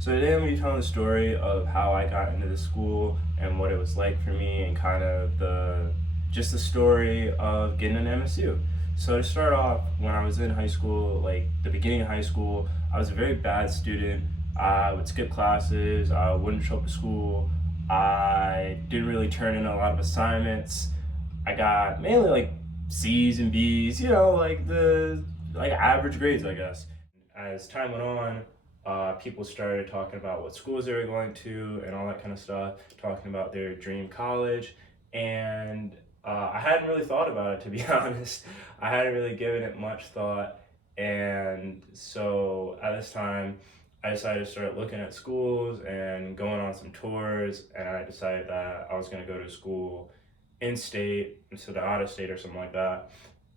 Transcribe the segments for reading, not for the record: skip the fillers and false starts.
So today I'm going to be telling the story of how I got into the school and what it was like for me and kind of the story of getting an MSU. So to start off, when I was in high school, like the beginning of high school, I was a very bad student. I would skip classes, I wouldn't show up to school, I didn't really turn in a lot of assignments. I got mainly like C's and B's, like the like average grades, I guess. As time went on, people started talking about what schools they were going to and all that kind of stuff, talking about their dream college. And I hadn't really thought about it, to be honest. I hadn't really given it much thought. And so at this time, I decided to start looking at schools and going on some tours. And I decided that I was going to go to school in state instead of out of state or something like that.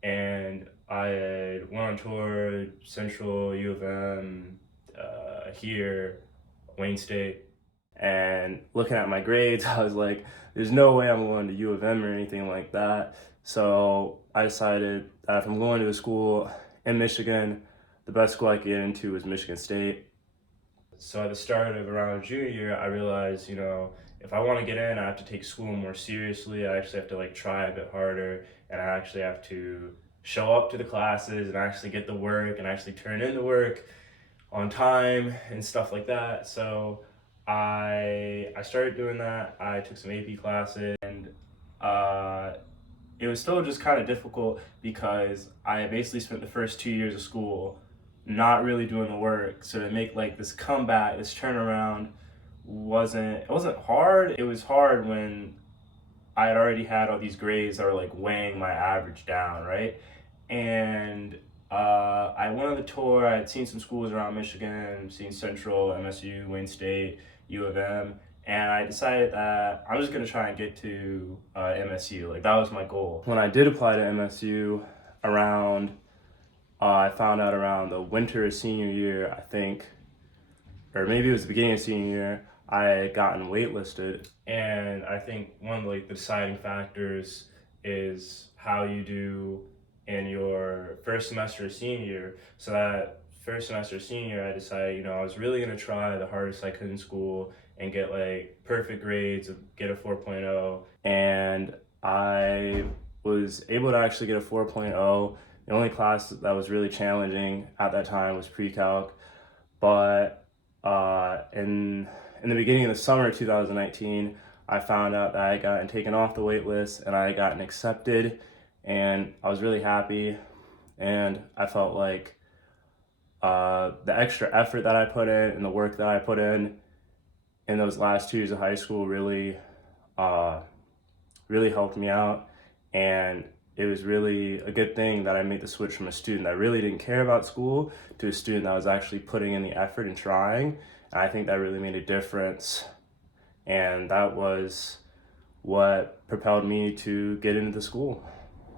And I went on tour, Central, U of M, here, Wayne State, and looking at my grades, I was like, there's no way I'm going to U of M or anything like that. So I decided that if I'm going to a school in Michigan, the best school I could get into was Michigan State. So at the start of around junior year, I realized, if I want to get in, I have to take school more seriously. I actually have to try a bit harder, and I actually have to show up to the classes and actually get the work and actually turn in the work on time and stuff like that. So I started doing that. I took some AP classes, and it was still just kind of difficult because I basically spent the first 2 years of school not really doing the work. So to make this comeback, this turnaround it wasn't hard. It was hard when I had already had all these grades that were weighing my average down, right? And I went on the tour. I had seen some schools around Michigan, seen Central, MSU, Wayne State, U of M, and I decided that I'm just gonna try and get to MSU. That was my goal. When I did apply to MSU, I found out around the winter of senior year, I think, or maybe it was the beginning of senior year, I had gotten waitlisted. And I think one of the deciding factors is how you do in your first semester of senior year. So that first semester of senior year, I decided, I was really gonna try the hardest I could in school and get perfect grades, get a 4.0. And I was able to actually get a 4.0. The only class that was really challenging at that time was pre-calc, but in the beginning of the summer of 2019, I found out that I had gotten taken off the wait list and I had gotten accepted, and I was really happy. And I felt like the extra effort that I put in and the work that I put in those last 2 years of high school really helped me out. And it was really a good thing that I made the switch from a student that really didn't care about school to a student that was actually putting in the effort and trying. And I think that really made a difference. And that was what propelled me to get into the school.